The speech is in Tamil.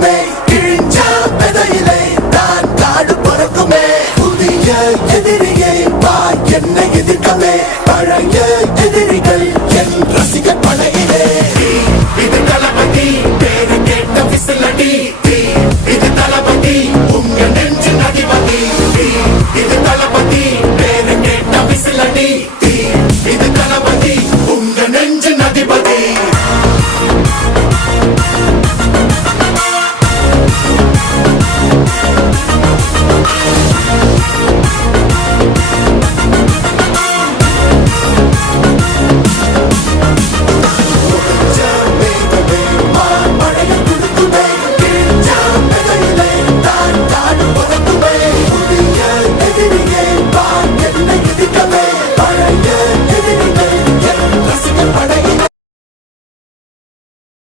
பறக்குமே, கிழிஞ்ச விதையிலே தான் காடு பறக்குமே. புதிய எதிரியை வா என்னை எதிர்க்கவே, பழைய எதிரிகள் என் ரசிகர் படை.